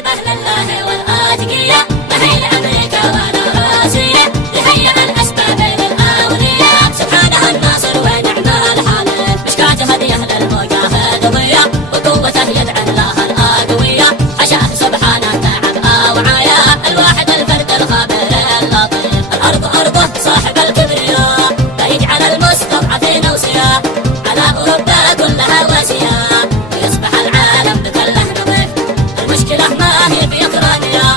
العاقبة لله والآتقية، ما هي لأمريكا ولا روسيا، تهيأ الأسباب للأولياء، سبحانه الناصر ونعم الحالف، مشكاته هديه للمجاهد ضياء، وقوته يدعى الله الأقوياء، حشاه سبحانه تعب أوعياء، الواحد الفرد الخابر اللطيف، الأرض أرضه صاحب الكبرياء، لا يجعل المستضعفين أوصياء، على أوروبا كلها واسية، ويصبح العالم بكله نظيف، المشكلة ما هي في أوكرانيا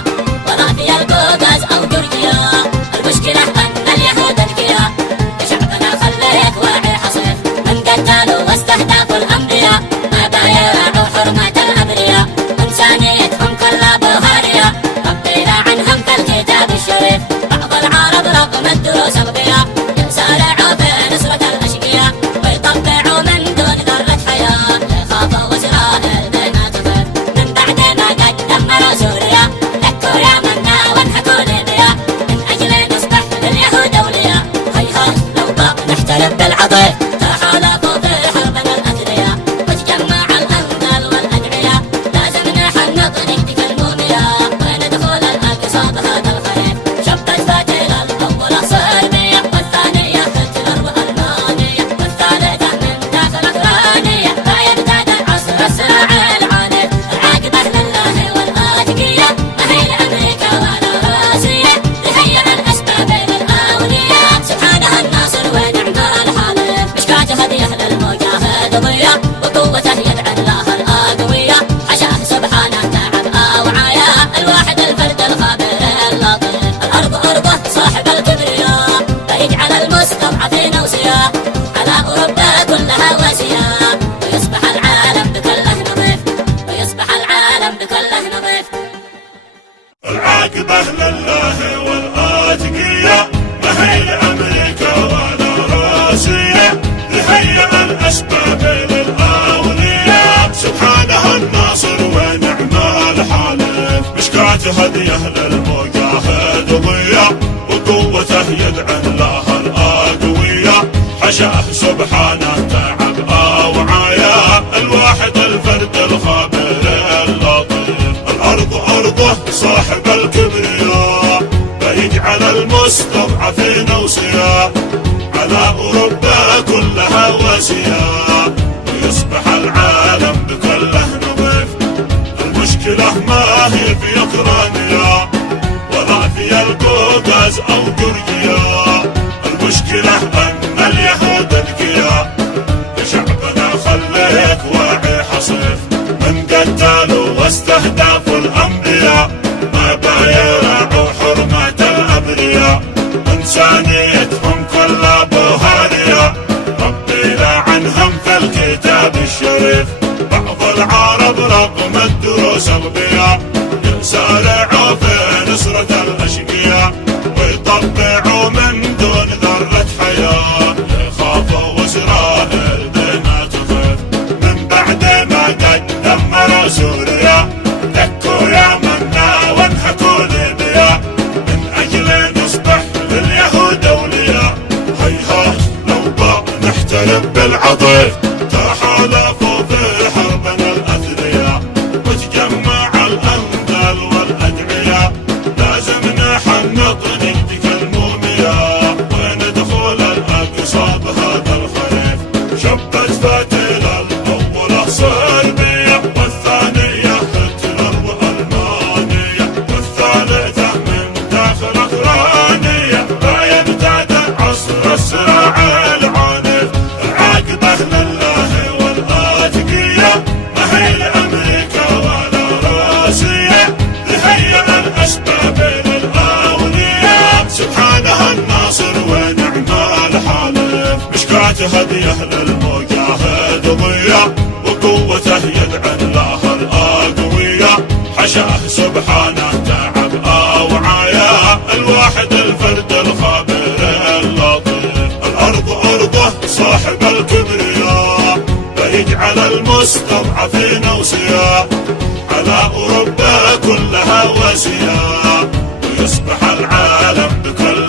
ولا في القوقاز أو جورجيا، المشكلة أن اليهود أذكياء، شعبنا خليك واعي حصيف، من قتلوا واستهدفوا الأنبياء، ما بايعوا حرمة الأبرياء، إنسانيتهم كلها بوهارية، ربي عنهم في الكتاب الشريف، بعض العرب رغم الدروس الغبية، يسارعوا في نصرة الأشقياء، ويطبعوا من دون ذرة حياة، يخافوا إسرائيل بين طفل، من بعد ما قد دمروا سوريا، دكوا يا منا وانحكوا ليبيا، من أجل نصبح لليهود أولياء، هيها لو بقى نحترم بالعطيف، تحالفوا في حربنا الأثرياء، وتجمع الأنقال والأدعياء، لازم نحنط نكتك المومياء، وندخل الأقصى بهذا الخريف، شبت فتيل الأولى صربية، والثانية هتلر وألمانية، والثالثة من داخل أوكرانيا، لا يبتعد عصر الصراع العنيف، العاقبة لله والآتقية، ما هي لأمريكا ولا روسيا، تهيأ الأسباب للأولياء، سبحانه الناصر ونعم الحالف، مشكاته هديه للمجاهد ضياء، وقوته يدعى الله الأقوياء، حشاه سبحانه تعب أوعياء، الواحد الفرد الخابر اللطيف، الأرض أرضه صاحب الكبرياء، لا يجعل المستضعفين أوصياء، على أوروبا كلها واسية، ويصبح العالم بكله نظيف، ويصبح العالم بكله نظيف. العاقبة لله والآتقية، ما هي لأمريكا ولا روسيا، تهيأ الأسباب للأولياء، سبحانه الناصر ونعم الحالف، مشكاته هديه للمجاهد ضياء، وقوته يدعى الله الأقوياء، حشاه سبحانه تعب أوعياء، الواحد الفرد الخابر اللطيف، الأرض أرضه صاحب الكبرياء، لا يجعل المستضعفين أوصياء، على أوروبا كلها واسية، ويصبح العالم بكله نظيف، المشكلة ما هي في أوكرانيا ولا في القوقاز أو جورجيا، المشكلة أن اليهود أذكياء، شعبنا خليك واعي حصيف، من قتلوا واستهدفوا الأنبياء، ما بايعوا حرمة الأبرياء، إنسانيتهم كلها بوهارية، ربي عنهم في الكتاب الشريف، بعض العرب رغم الدروس الغبية، يسارعوا في نصرة الأشقياء، ويطبعوا من دون ذرة حياة، يخافوا إسرائيل بما تخف، من بعد ما قد دمروا سوريا، دكوا يا منا وانحكوا ليبيا، من أجل نصبح لليهود أولياء، هيها لو بقى نحترم بالعطيف، تحالفوا في حربنا الأثرياء، وتجمع الأنقال والأدعياء، لازم نحنط نكتك المومياء، وندخل الأقصى بهذا الخريف، شبت فتيل الأولى صربية، والثانية هتلر وألمانية، والثالثة من داخل أوكرانيا، لا يبتعد عصر الصراع العنيف، العاقبة لله والآتقية، ما هي لأمريكا ولا روسيا، تهيأ الأسباب للأولياء، سبحانه الناصر ونعم الحالف، مشكاته هديه للمجاهد ضياء، وقوته يدعى الله الأقوياء، حشاه سبحانه تعب أوعياء، الواحد الفرد الخابر اللطيف، الأرض أرضه صاحب الكبرياء، لا يجعل المستضعفين أوصياء، على أوروبا كلها واسية، ويصبح العالم بكل